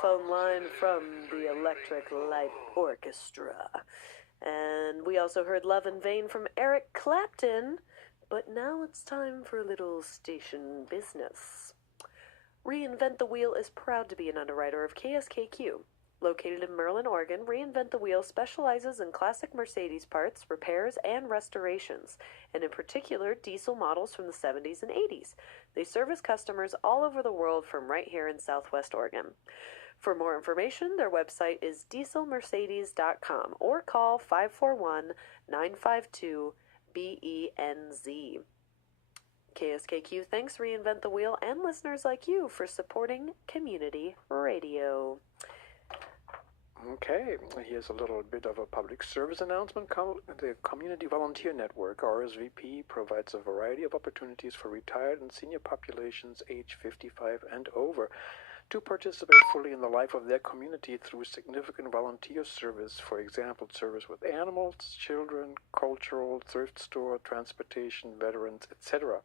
telephone line from the Electric Light Orchestra. And we also heard Love in Vain from Eric Clapton. But now it's time for a little station business. Reinvent the Wheel is proud to be an underwriter of KSKQ. Located in Merlin, Oregon, Reinvent the Wheel specializes in classic Mercedes parts, repairs, and restorations, and in particular, diesel models from the 70s and 80s. They service customers all over the world from right here in Southwest Oregon. For more information, their website is dieselmercedes.com or call 541-952-BENZ. KSKQ thanks Reinvent the Wheel and listeners like you for supporting community radio. Okay, here's a little bit of a public service announcement. The Community Volunteer Network, RSVP, provides a variety of opportunities for retired and senior populations age 55 and over to participate fully in the life of their community through significant volunteer service, for example, service with animals, children, cultural, thrift store, transportation, veterans, etc.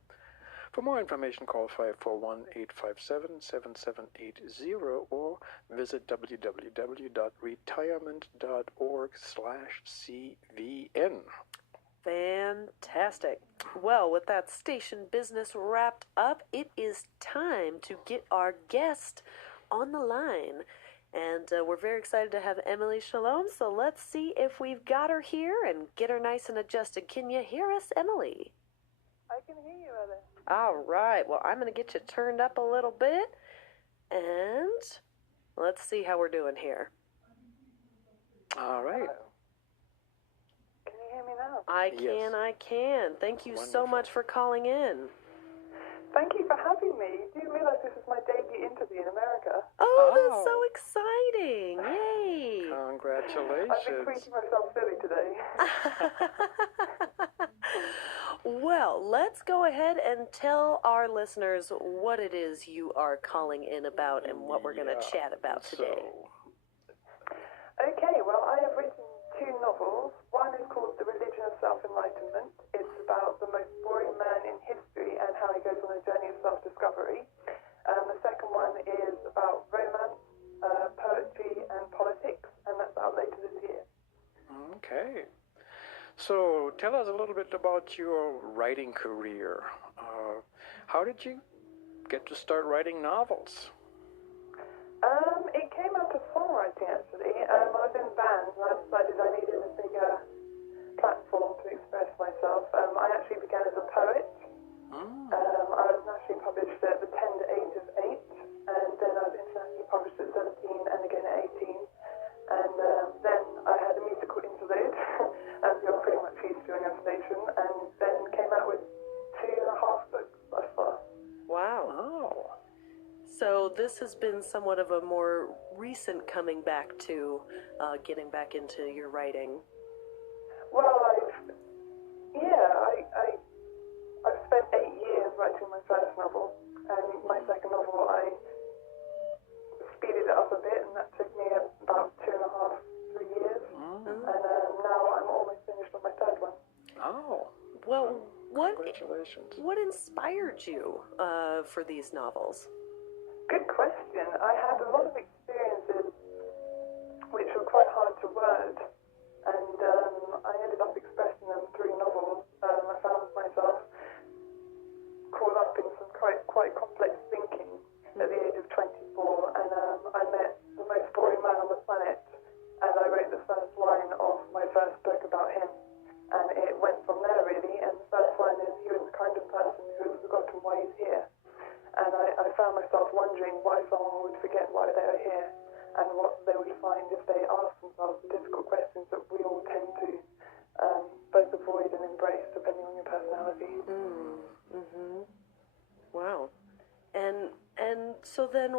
For more information, call 541-857-7780 or visit www.retirement.org/CVN. Fantastic. Well, with that station business wrapped up, it is time to get our guest on the line. And we're very excited to have Emily Scialom, so let's see if we've got her here and get her nice and adjusted. Can you hear us, Emily? I can hear you, Ellen. All right. Well, I'm going to get you turned up a little bit, and let's see how we're doing here. All right. Hello. Can you hear me now? I can. Thank you so much for calling in. Thank you for having me. Do you realize this is my debut interview in America? Oh, that's so exciting. Yay. Congratulations. I've been treating myself silly today. Well, let's go ahead and tell our listeners what it is you are calling in about and what we're going to chat about today. Okay, well, I have written 2 novels. One is called The Religion of Self-Enlightenment. It's about the most boring man in history and how he goes on a journey of self-discovery. The second one is about romance, poetry, and politics, and that's out later this year. Okay. So tell us a little bit about your writing career. How did you get to start writing novels? It came out of songwriting, actually. I was in bands, and I decided I needed a bigger platform to express myself. I actually began as a poet. I was nationally published at the tender age of 8, and then I was internationally published at 17 and again at 18. And then I had a musical interlude, as you're pretty much used to in your station, and then came out with 2.5 books so far. Wow. Oh. So this has been somewhat of a more recent coming back to getting back into your writing. Well, I've spent 8 years writing my first novel, and my second novel I speeded it up a bit, and that took me about 2.5, 3 years, and now I'm almost finished with my third one. Oh. Well, Congratulations. what inspired you for these novels? Good question. I had a lot of experiences which were quite hard to word, and I ended up expressing them through novels. I found myself caught up in some quite complex thinking at the age of 24, and I met the most boring man on the planet, and I wrote the first line of my first book about him, and it went from there really. And the first line is, "He was the kind of person who has forgotten why he's here." And I found myself wondering why someone would forget why they are here, and what they would find if they asked themselves the difficult questions that we all tend to both avoid and embrace, depending on your personality. Wow. And so then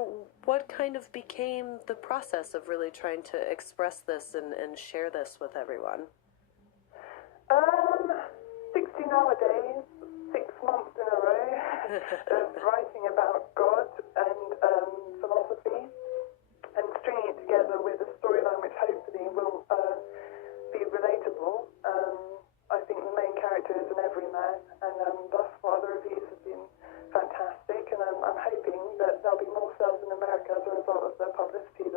what kind of became the process of really trying to express this and share this with everyone? 16-hour days, 6 months in a row of writing about God and philosophy, and stringing it together with a storyline which hopefully will be relatable. I think the main character is an everyman, and thus far the reviews have been fantastic, and I'm hoping that there'll be more sales in America as a result of the publicity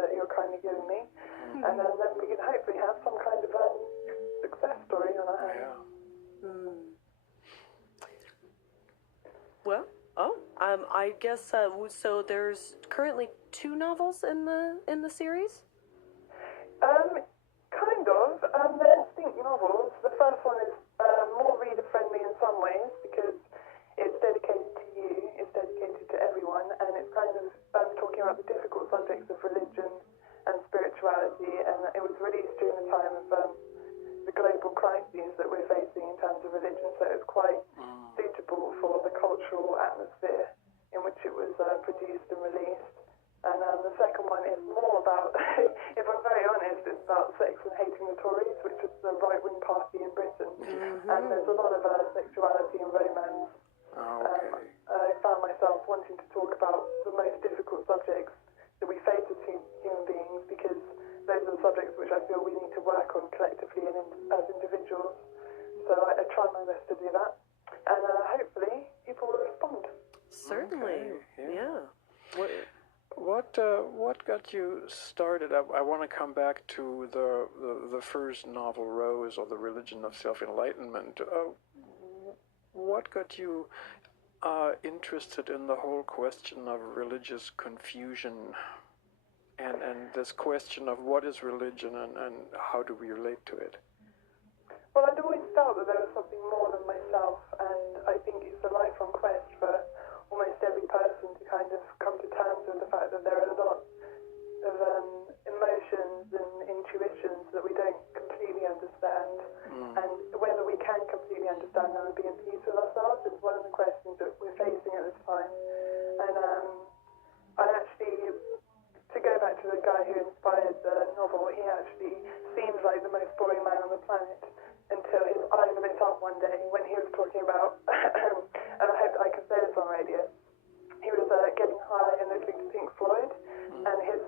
I guess so. There's currently 2 novels in the series. Kind of. They're distinct novels. The first one is more reader-friendly in some ways because it's dedicated to you, it's dedicated to everyone, and it's kind of talking about the difficult subjects of religion and spirituality, and it was released during the time of the global crises that we're facing in terms of religion, so it's quite suitable for the cultural atmosphere in which it was produced and released. And the second one is more about, if I'm very honest, it's about sex and hating the Tories, which is the right-wing party in Britain. Mm-hmm. And there's a lot of sexuality and romance. Okay. I found myself wanting to talk about the most difficult subjects that we face as human beings, because those are the subjects which I feel we need to work on collectively and as individuals. So I try my best to do that. And hopefully people will respond. Certainly. Okay, Yeah. What got you started? I want to come back to the first novel, Rose, or the Religion of Self-Enlightenment. What got you interested in the whole question of religious confusion and this question of what is religion and how do we relate to it? Well, I'd always felt that there was something more than myself, and I think it's a lifelong quest for almost every person to kind of come to terms with the fact that there are a lot of emotions and intuitions that we don't completely understand, and whether we can completely understand them and be at peace with ourselves is one of the questions that we're facing at this time. And I actually, to go back to the guy who inspired the novel, he actually seems like the most boring man on the planet until his eyes lit up one day when he was talking about, and I hope I can say this on radio, he was getting high and listening to Pink Floyd, and his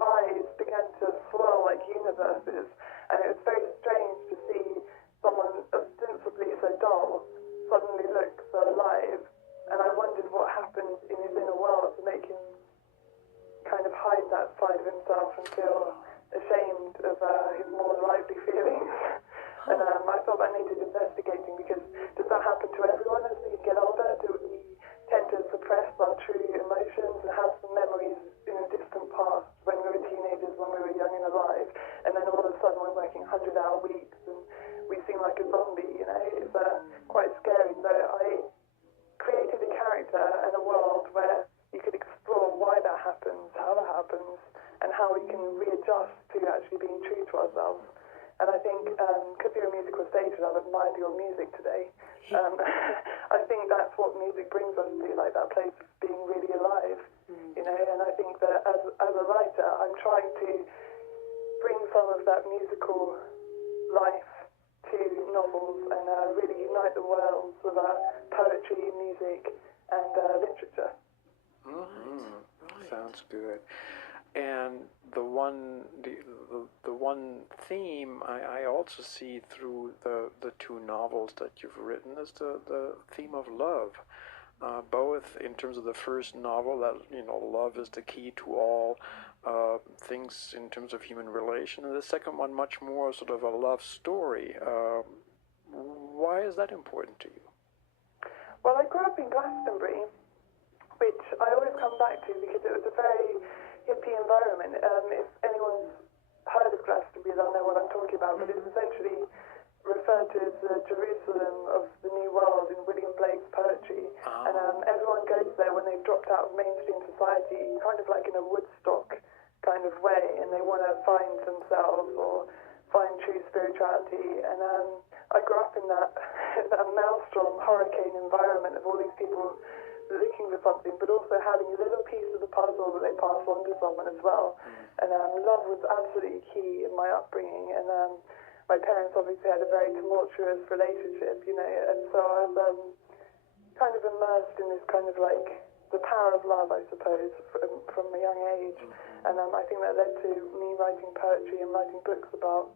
eyes began to swirl like universes, and it was very strange to see someone ostensibly so dull suddenly look so alive, and I wondered what happened in his inner world to make him kind of hide that side of himself and feel ashamed of his more lively feelings. And I thought that needed investigating, because does that happen to everyone as we get older? Do we tend to suppress our true emotions and have some memories in a distant past when we were teenagers, when we were young and alive, and then all of a sudden we're working 100-hour weeks and we seem like a zombie, you know? It's quite scary. So I created a character and a world where you could explore why that happens, how that happens, and how we can readjust to actually being true to ourselves. And I think, because you're a musical stage and I've admired your music today, I think that's what music brings us to, like that place of being really alive, you know. And I think that as a writer, I'm trying to bring some of that musical life to novels and really unite the worlds of poetry, music, and literature. Mm-hmm. Right. Sounds good. And the one theme I also see through the 2 novels that you've written is the theme of love, both in terms of the first novel that love is the key to all things in terms of human relation, and the second one much more sort of a love story. Why is that important to you? Well, I grew up in Glastonbury, which I always come back to because it was a very hippie environment. If anyone's heard of Glastonbury, they'll know what I'm talking about, but it's essentially referred to as the Jerusalem of the New World in William Blake's poetry. And everyone goes there when they've dropped out of mainstream society, kind of like in a Woodstock kind of way, and they want to find themselves or find true spirituality. And I grew up in that maelstrom, hurricane environment of all these people looking for something, but also having a little piece of the puzzle that they pass on to someone as well. And love was absolutely key in my upbringing, and my parents obviously had a very tumultuous relationship, you know, and so I was kind of immersed in this kind of like the power of love, I suppose, from a young age. And I think that led to me writing poetry and writing books about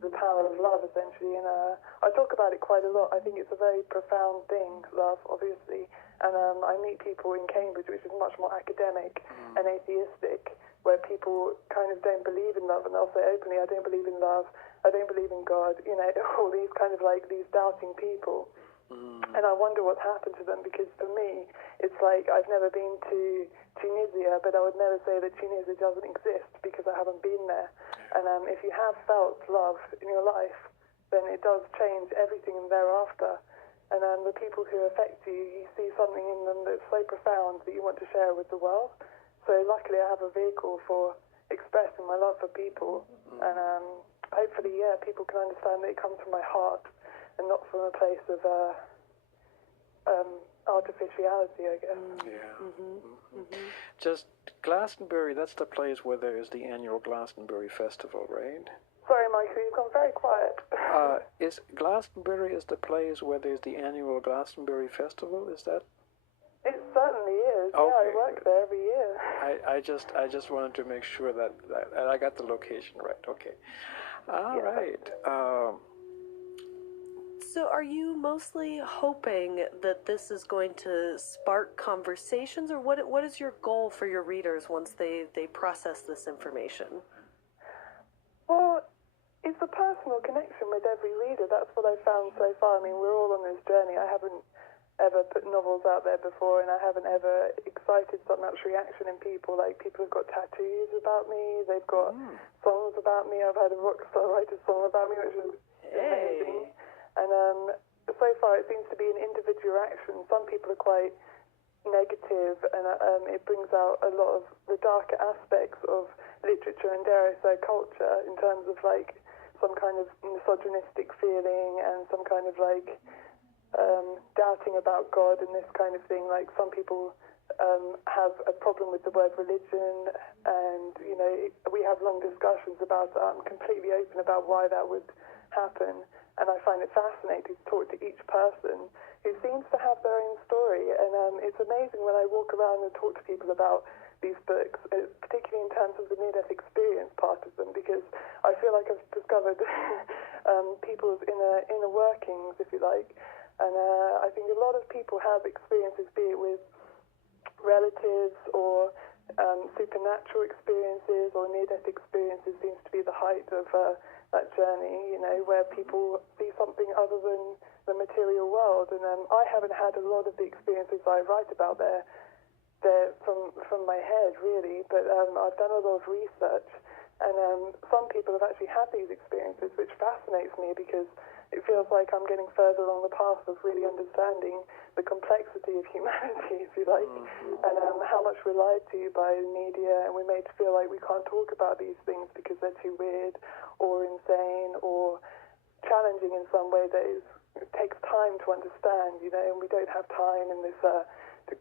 the power of love, essentially. And I talk about it quite a lot. I think it's a very profound thing, love, obviously. And I meet people in Cambridge, which is much more academic and atheistic, where people kind of don't believe in love, and they'll say openly, I don't believe in love, I don't believe in God, you know, all these kind of like these doubting people. And I wonder what's happened to them, because for me, it's like I've never been to Tunisia, but I would never say that Tunisia doesn't exist because I haven't been there. And if you have felt love in your life, then it does change everything thereafter. And the people who affect you, you see something in them that's so profound that you want to share with the world. So luckily I have a vehicle for expressing my love for people. And hopefully, people can understand that it comes from my heart and not from a place of artificiality, I guess. Just Glastonbury, that's the place where there is the annual Glastonbury Festival, right? Sorry, Michael, you've gone very quiet. Is Glastonbury the place where there's the annual Glastonbury Festival? Is that? It certainly is. Okay. Yeah, I work there every year. I just wanted to make sure that I got the location right. Okay. All right. So are you mostly hoping that this is going to spark conversations, or what is your goal for your readers once they process this information? Well, it's a personal connection with every reader. That's what I've found so far. I mean, we're all on this journey. I haven't ever put novels out there before, and I haven't ever excited so much reaction in people. Like, people have got tattoos about me, they've got songs about me. I've had a rock star write a song about me, which is amazing. And so far it seems to be an individual reaction. Some people are quite negative, and it brings out a lot of the darker aspects of literature and, dare I say, culture, in terms of like some kind of misogynistic feeling and some kind of like doubting about God and this kind of thing. Like, some people have a problem with the word religion, and we have long discussions about it. I'm completely open about why that would happen, and I find it fascinating to talk to each person who seems to have their own story. And it's amazing when I walk around and talk to people about these books, particularly in terms of the near-death experience part of them, because I feel like I've discovered people's inner workings, if you like. And I think a lot of people have experiences, be it with relatives or supernatural experiences or near-death experiences. Seems to be the height of that journey, where people see something other than the material world. And I haven't had a lot of the experiences I write about there from my head, really, but I've done a lot of research, and some people have actually had these experiences, which fascinates me, because it feels like I'm getting further along the path of really understanding the complexity of humanity, if you like, and how much we're lied to by the media, and we're made to feel like we can't talk about these things because they're too weird or insane or challenging in some way that it takes time to understand, and we don't have time in this, to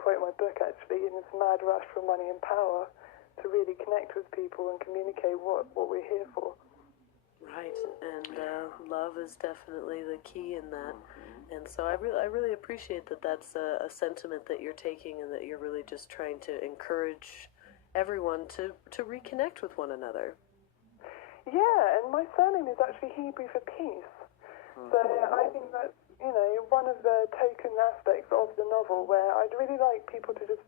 quote my book actually, in this mad rush for money and power, to really connect with people and communicate what we're here for. Right, and love is definitely the key in that. And so I really appreciate that that's a sentiment that you're taking, and that you're really just trying to encourage everyone to reconnect with one another. Yeah, and my surname is actually Hebrew for peace. So I think that's, one of the token aspects of the novel, where I'd really like people to just